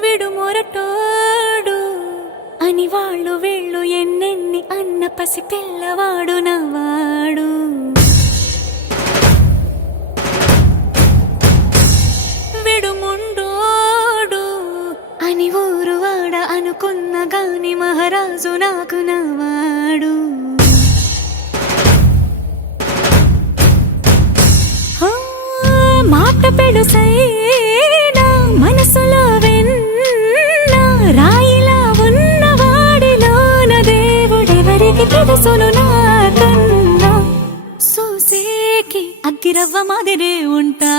విడు మొరటోడు అని వాళ్ళు వీళ్ళు ఎన్నెన్ని అన్న పసి పిల్లవాడు నవాడు. విడు ముండోడు అని ఊరు వాడ అనుకున్న గాని మహారాజు నాకు నవాడు. మాట పెడుసైనా మనసులో వెన్న రాయిలా ఉన్నవాడిలోన దేవుడెవరికి తెలుసును నాకన్నా. సూసేకి అగ్గిరవ్వ మాదిరే ఉంటా